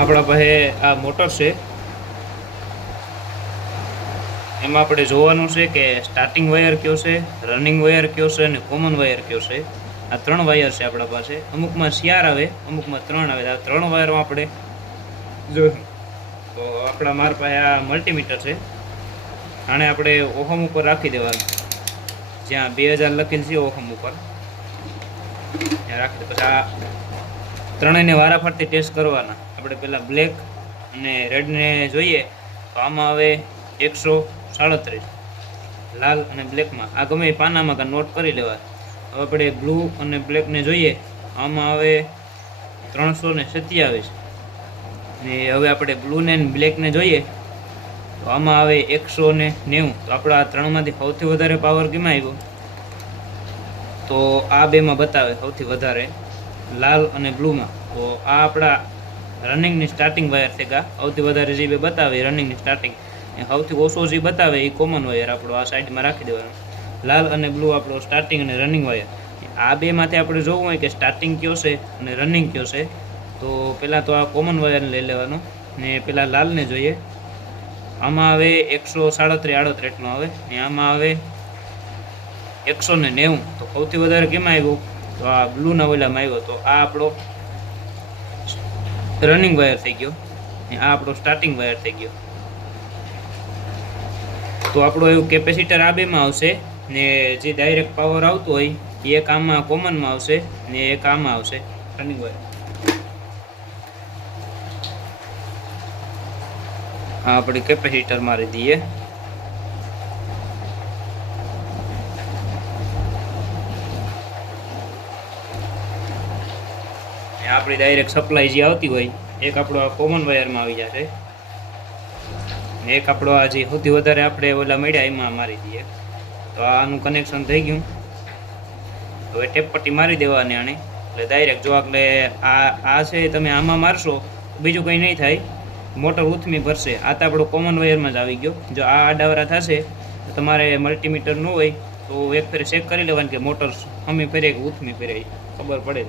આપણા પાસે આ મોટર છે, એમાં આપણે જોવાનું છે કે સ્ટાર્ટિંગ વાયર કયો છે, રનિંગ વાયર કયો છે અને કોમન વાયર કયો છે. આ 3 વાયર છે આપણા પાસે. અમુકમાં 4 આવે, અમુકમાં 3 આવે. આ 3 વાયરમાં આપણે જોઈશું. તો આપણા મારા પાસે આ મલ્ટીમીટર છે, આને આપણે ઓહમ ઉપર રાખી દેવાનું. જ્યાં 2000 લખેલ છે ઓહમ ઉપર ત્યાં રાખી દે. પછી આ ત્રણેયને વારાફરતી ટેસ્ટ કરવાના. આપણે પહેલાં બ્લેક અને રેડને જોઈએ તો આમાં આવે 137, લાલ અને બ્લેકમાં. આ ગમે પાનામાં કાં નોટ કરી લેવા. હવે આપણે બ્લુ અને બ્લેકને જોઈએ, આમાં આવે 327. ને હવે આપણે બ્લુને અને બ્લેકને જોઈએ તો આમાં આવે 190. તો આપણા આ ત્રણમાંથી સૌથી વધારે પાવર કેમાં આવ્યો? તો આ બેમાં બતાવે સૌથી વધારે, લાલ અને બ્લુમાં. તો આ આપણા રનિંગની સ્ટાર્ટિંગ વાયર છે. સૌથી વધારે જે બે બતાવે રનિંગની સ્ટાર્ટિંગ, સૌથી ઓછો જે બતાવે એ કોમન વાયર આપણો આ સાઈડમાં રાખી દેવાનો. લાલ અને બ્લુ આપણો સ્ટાર્ટિંગ અને રનિંગ વાયર. આ બેમાંથી આપણે જોવું હોય કે સ્ટાર્ટિંગ કયો છે અને રનિંગ કયો છે, તો પહેલાં તો આ કોમન વાયરને લઈ લેવાનો ને પહેલાં લાલને જોઈએ. આમાં આવે 137-38નો આવે ને આમાં આવે 190. તો સૌથી વધારે કેમાં આવ્યો? તો આ બ્લુના ઓલામાં આવ્યો. તો આ આપણો રનિંગ વાયર થઈ ગયો ને આ આપણો સ્ટાર્ટિંગ વાયર થઈ ગયો. તો આપણો એવું કેપેસિટર આ બેમાં આવશે ને જે ડાયરેક્ટ પાવર આવતો હોય એ એક આમાં કોમનમાં આવશે ને એક આમાં આવશે રનિંગ વાયર. હા, આપણે કેપેસિટર મારી દઈએ. આપણી ડાયરેક્ટ સપ્લાય જે આવતી હોય એક આપણો આ કોમન વાયરમાં આવી જશે, એક આપણો આ જે સૌથી વધારે આપણે ઓલા મળ્યા એમાં મારી દઈએ. તો આનું કનેક્શન થઈ ગયું. હવે ટેપ પટ્ટી મારી દેવાની આને એટલે ડાયરેક્ટ જો એટલે આ છે તમે આમાં મારશો બીજું કંઈ નહીં થાય, મોટર ઉથમી ભરશે. આ તો આપણો કોમન વાયરમાં જ આવી ગયો. જો આ આડાવરા થશે તો તમારે મલ્ટીમીટર ન હોય તો એક ફેર ચેક કરી લેવાનું કે મોટર હમી ફેરે કે ઉથમી ફેરે, ખબર પડે.